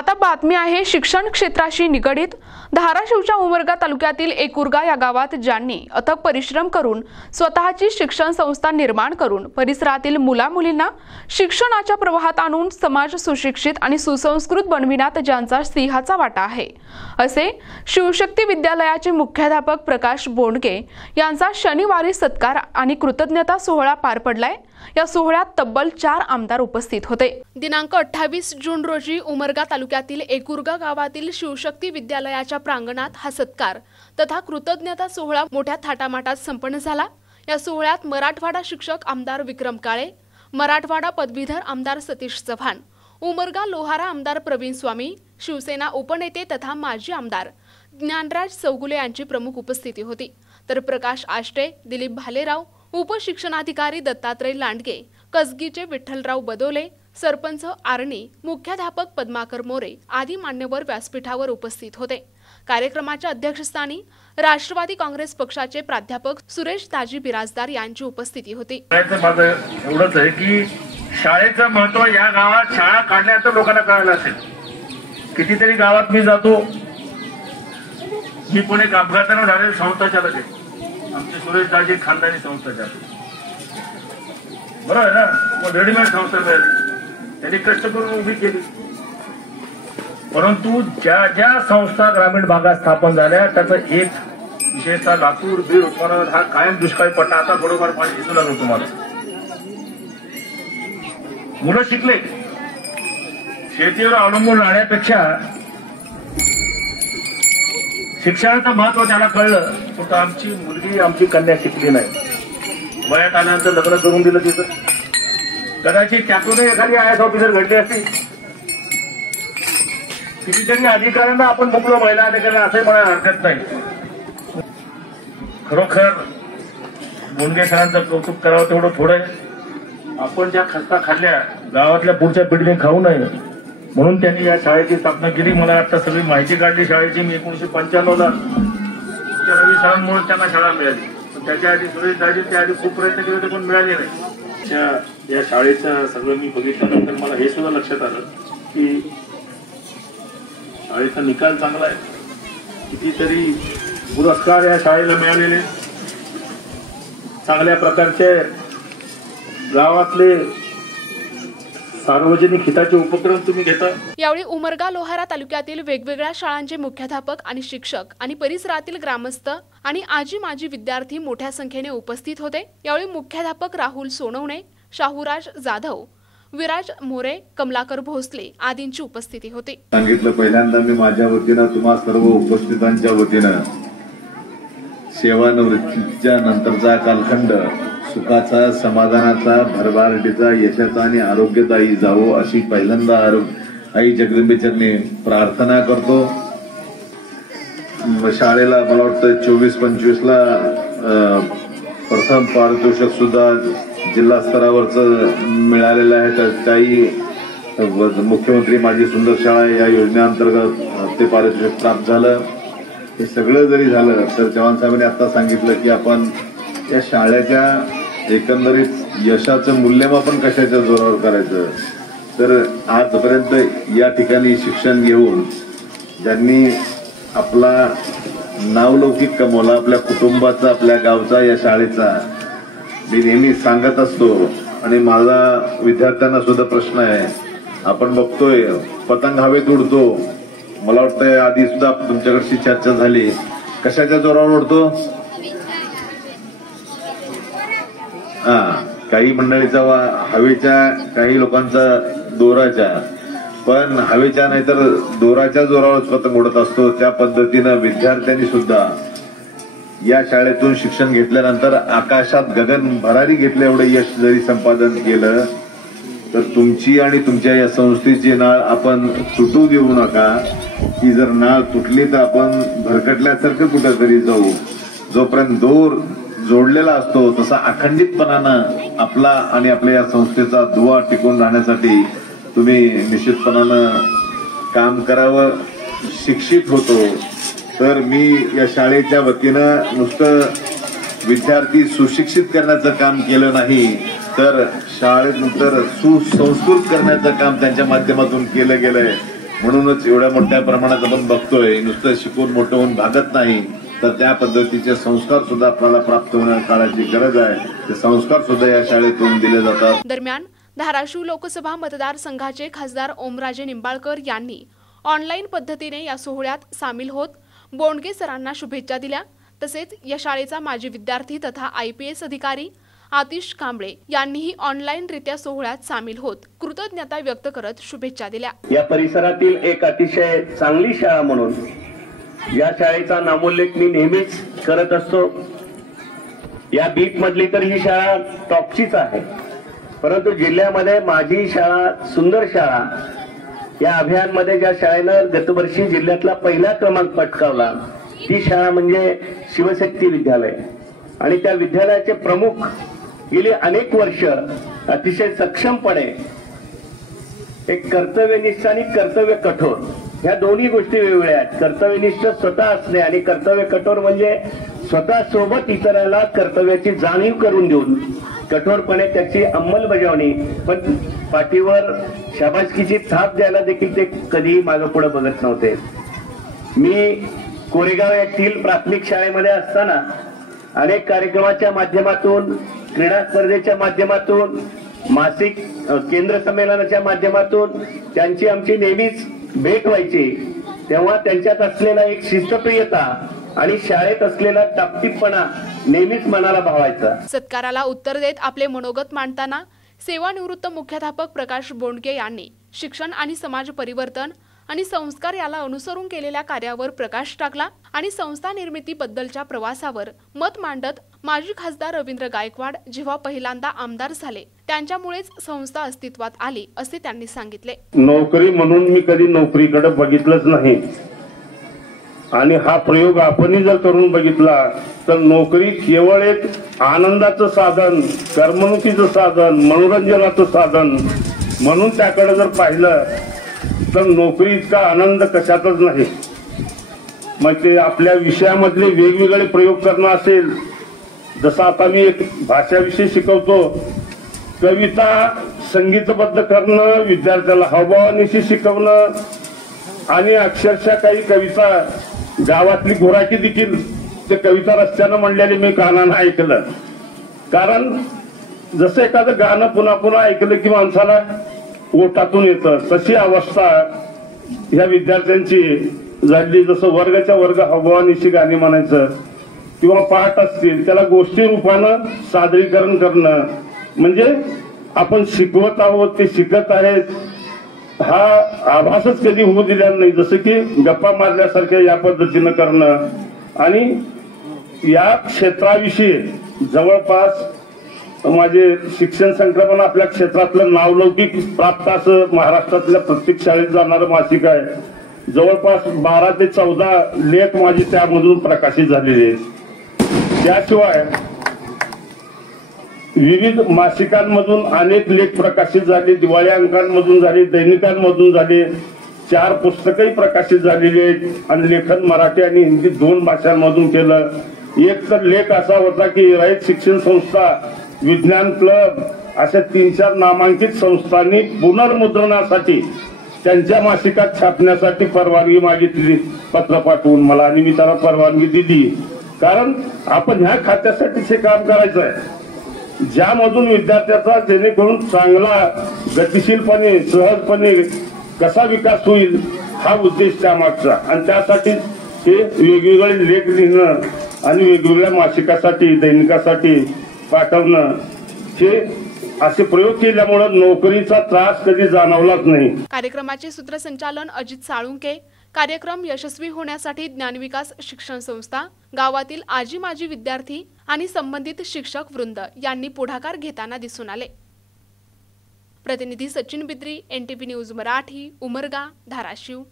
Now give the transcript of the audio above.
आता बातमी आहे शिक्षण क्षेत्राशी निगडित। धाराशिवच्या उमरगा तालुक्यातील एकुरगा या गावात ज्यांनी अथक परिश्रम करून स्वतःची शिक्षण संस्था निर्माण करून परिसरातील मुलामुलींना शिक्षणाच्या प्रवाहात आणून समाज सुशिक्षित आणि सुसंस्कृत बनविण्यात ज्यांचा सिंहाचा वाटा आहे, असे शिवशक्ती विद्यालयाचे मुख्याध्यापक प्रकाश बोंडके यांचा शनिवारी सत्कार आणि कृतज्ञता सोहळा पार पडलाय। या सोहळ्यात तब्बल 4 आमदार उपस्थित होते। दिनांक 28 जून रोजी उमरगा तालुक्यातील एकुरगा गावातील शिवशक्ती विद्यालयाच्या प्रांगणात हा सत्कार तथा कृतज्ञता सोहळा मोठ्या थाटामाटात संपन्न झाला। या सोहळ्यात मराठवाडा शिक्षक आमदार विक्रम काळे, मराठवाडा पदवीधर आमदार सतीश चव्हाण, उमरगा लोहारा आमदार प्रवीण स्वामी, शिवसेना उपनेते तथा माजी आमदार ज्ञानराज चौगुले यांची प्रमुख उपस्थिती होती। तर प्रकाश आष्टे, दिलीप भालेराव, उपशिक्षणाधिकारी दत्तात्रय लांडगे, कसगीचे विठ्ठलराव बदोले, सरपंच आरणी, मुख्याध्यापक पद्माकर मोरे आदी मान्यवर व्यासपीठावर उपस्थित होते। कार्यक्रमाच्या अध्यक्षस्थानी राष्ट्रवादी काँग्रेस पक्षाचे प्राध्यापक सुरेश दाजी बिराजदार यांची उपस्थिती होती। माझं एवढंच आहे की शाळेचं महत्त्व या गावात शाळा काढण्याचं लोकांना कळालं असेल। कितीतरी गावात मी जातो, मी पुणे अपघाताने झालेले संस्थाचालक आहे, आमचे सुरेश दाजी खानदानी संस्थाचालक, बरोबर आहे ना। मग रेडीमेड संस्था मिळाली, त्यांनी कष्ट करून उभी केली। परंतु ज्या ज्या संस्था ग्रामीण भागात स्थापन झाल्या त्याचा एक विशेषतः लातूर, बीड, उस्मानाबाद हा कायम दुष्काळी पट्टा आता बरोबर पाणी दिसू लागलं तुम्हाला। मुलं शिकले, शेतीवर अवलंबून राहण्यापेक्षा शिक्षणाचं महत्व त्याला कळलं। फक्त आमची मुलगी, आमची कन्या शिकली नाही, वयात आल्यानंतर लग्न करून दिलं तिचं। कदाचित त्यातूनही एखादी IAS ऑफिसर घडली असती। कितीतरी अधिकाऱ्यांना आपण मुकलो महिला अधिकाऱ्यांना असंही म्हणायला हरकत नाही। खरोखर बोंडके सरांचं कौतुक करावं तेवढं थोडं आहे। आपण ज्या खस्ता खाल्ल्या गावातल्या पुढच्या पिढीने खाऊ नये म्हणून त्यांनी या शाळेची स्थापना केली। मला आता सगळी माहिती काढली शाळेची मी 1995ला रवी सरांमुळे त्यांना शाळा मिळाली, पण त्याच्या आधी सुरेश दाजी त्या आधी खूप प्रयत्न केले होते पण मिळाले नाही। या शाळेचं सगळं मी बघितल्यानंतर मला हे सुद्धा लक्षात आलं की शाळेचा निकाल चांगला आहे। कितीतरी पुरस्कार या शाळेला मिळालेले, चांगल्या प्रकारचे गावातले सार्वजनिक हिताचे उपक्रम तुम्ही घेता। यावेळी उमरगा लोहारा तालुक्यातील वेगवेगळ्या शाळांचे मुख्याध्यापक आणि शिक्षक आणि परिसरातील ग्रामस्थ आणि आजी माजी विद्यार्थी मोठ्या संख्येने उपस्थित होते। यावेळी मुख्याध्यापक राहुल सोनवणे, शाहूराज जाधव, विराज मोरे, कमलाकर भोसले आदींची उपस्थिती होती। सांगितलं पहिल्यांदा मी माझ्या वतीनं तुम्हा सर्व उपस्थितांच्या वतीनं सेवानिवृत्तीच्या नंतरचा कालखंड सुखाचा, समाधानाचा, भरभराटीचा, यशाचा आणि आरोग्यदायी जावो अशी पहिल्यांदा आई जगदंबेचरणी प्रार्थना करतो। शाळेला मला वाटतं 24-25ला प्रथम पारितोषिक सुद्धा जिल्हा स्तरावरच मिळालेलं आहे। तर काही मुख्यमंत्री माझी सुंदर शाळा या योजनेअंतर्गत ते पारितोषिक प्राप्त झालं। हे सगळं जरी झालं तर चव्हाण साहेबांनी आता सांगितलं की आपण या शाळेच्या एकंदरीत यशाचं मूल्यमापन कशाच्या जोरावर करायचं। तर आजपर्यंत या ठिकाणी शिक्षण घेऊन ज्यांनी आपला नावलौकिक कमवला, आपल्या कुटुंबाचा, आपल्या गावचा, या शाळेचा मी नेहमी सांगत असतो। आणि माझा विद्यार्थ्यांना सुद्धा प्रश्न आहे, आपण बघतोय पतंग हवेत उडतो, मला वाटतं आधी सुद्धा तुमच्याकडची चर्चा झाली, कशाच्या जोरावर उडतो? काही मंडळीचा हवेच्या, काही लोकांचा दोराच्या, पण हवेच्या नाही तर दोराच्या जोरावर पतंग उडत असतो। त्या पद्धतीनं विद्यार्थ्यांनी सुद्धा या शाळेतून शिक्षण घेतल्यानंतर आकाशात गगन भरारी घेतलं एवढं यश जरी संपादन केलं तर तुमची आणि तुमच्या या संस्थेची नाळ आपण तुटू देऊ नका। ती जर नाळ तुटली तर आपण भरकटल्यासारखं कुठेतरी जाऊ। जोपर्यंत दोर जोडलेला असतो तसा अखंडितपणानं आपला आणि आपल्या या संस्थेचा दुवा टिकून राहण्यासाठी तुम्ही निश्चितपणानं काम करावं। शिक्षित होतो तर मी या शाळेच्या वतीनं नुसतं विद्यार्थी सुशिक्षित करण्याचं काम केलं नाही तर शाळेनंतर सुसंस्कृत करण्याचं काम त्यांच्या माध्यमातून केलं गेलंय। म्हणूनच एवढ्या मोठ्या प्रमाणात आपण बघतोय, नुसतं शिकून मोठं होऊन भागत नाही, तर त्या पद्धतीचे संस्कार सुद्धा आपल्याला प्राप्त होण्या काळाची गरज आहे. ते संस्कार सुद्धा या शाळेतून दिले जातात. दरम्यान धाराशिव लोकसभा मतदारसंघाचे खासदार ओमराजे निंबाळकर यांनी ऑनलाईन पद्धतीने या सोहळ्यात सामील होत बोंडगे सरांना शुभेच्छा दिल्या. तसेच या शाळेचा माजी विद्यार्थी तथा IPS अधिकारी आतिश कांबळे यांनीही ऑनलाईनरित्या सोहळ्यात सामील होत कृतज्ञता व्यक्त करत शुभेच्छा दिल्या. या परिसरातील एक अतिशय चांगली शाळा म्हणून या शाळेचा नामोल्लेख मी नेहमीच करत असतो. या बीट मधली तर ही शाळा टॉपचीच आहे, परंतु जिल्ह्यामध्ये माझी शाळा सुंदर शाळा या अभियानमध्ये ज्या शाळेनं गतवर्षी जिल्ह्यातला पहिला क्रमांक पटकावला ती शाळा म्हणजे शिवशक्ती विद्यालय. आणि त्या विद्यालयाचे प्रमुख गेली अनेक वर्ष अतिशय सक्षमपणे एक कर्तव्यनिष्ठ आणि कर्तव्य कठोर ह्या दोन्ही गोष्टी वेगवेगळ्या आहेत. कर्तव्यनिष्ठ स्वतः असणे आणि कर्तव्य कठोर म्हणजे स्वतः सोबत इतरांना कर्तव्याची जाणीव करून देऊन कठोरपणे त्याची अंमलबजावणी, पण पाठीवर शाबासकीची थाप द्यायला देखील ते कधीही मागे पुढे बघत नव्हते. मी कोरेगाव येथील प्राथमिक शाळेमध्ये असताना अनेक कार्यक्रमाच्या माध्यमातून, क्रीडा स्पर्धेच्या माध्यमातून, मासिक केंद्र संमेलनाच्या माध्यमातून त्यांची आमची नेहमीच भेट व्हायची. तेव्हा त्यांच्यात असलेला एक शिस्तप्रियता आणि शाळेत असलेला टापटीपणा नेहमीच मनाला भावायचा. सत्काराला उत्तर देत आपले मनोगत मांडताना सेवानिवृत्त मुख्याध्यापक प्रकाश बोंडगे यांनी शिक्षण आणि समाज परिवर्तन आणि संस्कार याला अनुसरून केलेल्या कार्यावर प्रकाश टाकला आणि संस्था निर्मितीबद्दलच्या प्रवासावर मत मांडत माजी खासदार रवींद्र गायकवाड जेव्हा पहिल्यांदा आमदार झाले त्यांच्यामुळेच संस्था अस्तित्वात आली असे त्यांनी सांगितले. नोकरी म्हणून मी कधी नोकरीकडे बघितलंच नाही आणि हा प्रयोग आपणही जर करून बघितला तर नोकरी केवळ एक आनंदाचं साधन, करमणुकीचं साधन, मनोरंजनाचं साधन म्हणून त्याकडे जर पाहिलं तर नोकरी इतका आनंद कशातच नाही. मग ते आपल्या विषयामधले वेगवेगळे प्रयोग करणं असेल, जसं आता मी एक भाषाविषयी शिकवतो, कविता संगीतबद्ध करणं, विद्यार्थ्याला हावभावानिशी शिकवणं आणि अक्षरशः काही कविता गावातली गुराखी देखील ते कविता रस्त्यानं म्हणलेली मी कानानं ऐकलं. कारण जसं एखादं गाणं पुन्हा पुन्हा ऐकलं की माणसाला ओटातून येतं, तशी अवस्था ह्या विद्यार्थ्यांची झाली. जसं वर्गाच्या वर्ग हावभावानिशी गाणी म्हणायचं किंवा पाठ असतील त्याला गोष्टी रूपानं सादरीकरण करणं, म्हणजे आपण शिकवत आहोत, ते शिकत आहेत हा आभासच कधी होऊ दिला नाही. जसं की गप्पा मारल्यासारख्या या पद्धतीनं करणं आणि या क्षेत्राविषयी जवळपास माझे शिक्षण संक्रमण आपल्या क्षेत्रातलं नावलौकिक प्राप्त असं महाराष्ट्रातल्या प्रत्येक शाळेत जाणारं मासिक आहे. जवळपास 12 ते 14 लेख माझे त्यामधून प्रकाशित झालेले आहेत. त्याशिवाय विविध मासिकांमधून अनेक लेख प्रकाशित झाले, दिवाळी अंकांमधून झाले, दैनिकांमधून झाले, 4 पुस्तकही प्रकाशित झालेली आहेत आणि लेखन मराठी आणि हिंदी 2 भाषांमधून केलं. एक तर लेख असा होता की रयत शिक्षण संस्था, विज्ञान क्लब अशा 3-4 नामांकित संस्थांनी पुनर्मुद्रणासाठी त्यांच्या मासिकात छापण्यासाठी परवानगी मागितली पत्र पाठवून मला, आणि मी त्याला परवानगी दिली. कारण आपण ह्या खात्यासाठी हे काम करायचं आहे ज्यामधून विद्यार्थ्याचा जेणेकरून चांगला गतिशीलपणे सहजपणे कसा विकास होईल हा उद्देश त्यामागचा. आणि त्यासाठी हे वेगवेगळे लेख लिहिणं आणि वेगवेगळ्या मासिकासाठी दैनिकासाठी पाठवणं हे असे प्रयोग केल्यामुळे नोकरीचा त्रास कधी जाणवलाच नाही. कार्यक्रमाचे सूत्रसंचालन अजित साळुंके. कार्यक्रम यशस्वी होण्यासाठी ज्ञानविकास शिक्षण संस्था, गावातील आजी माजी विद्यार्थी आणि संबंधित शिक्षक वृंद यांनी पुढाकार घेताना दिसून आले. प्रतिनिधी सचिन बिद्री, NTV न्यूज मराठी, उमरगा, धाराशिव.